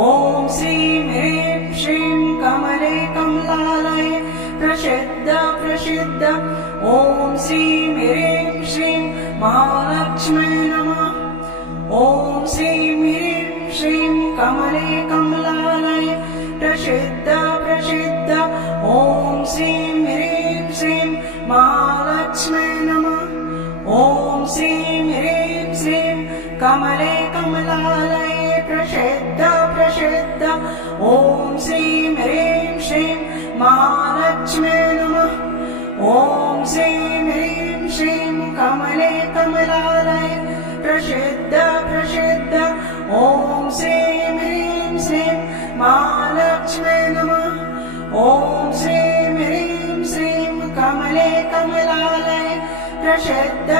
ॐ श्रीं ह्रीं श्रीं कमले कमलालये प्रसिद्ध प्रसिद्ध ॐ श्रीं ह्रीं श्रीं महालक्ष्म्यै नमः। ॐ श्रीं ह्रीं श्रीं कमले कमलालये प्रसिद्ध प्रसिद्ध ॐ श्रीं ह्रीं श्रीं महालक्ष्म्यै नमः। ॐ श्रीं ह्रीं श्रीं कमले कमलालये प्रसिद्ध प्रसिद्ध ॐ श्रीं ह्रीं श्रीं महालक्ष्म्यै नमः। ॐ श्रीं ह्रीं श्रीं कमले कमलालये प्रसिद्ध प्रसिद्ध ॐ श्रीं ह्रीं श्रीं महालक्ष्म्यै नमः। ॐ श्रीं ह्रीं श्रीं कमले कमलालये प्रसिद्ध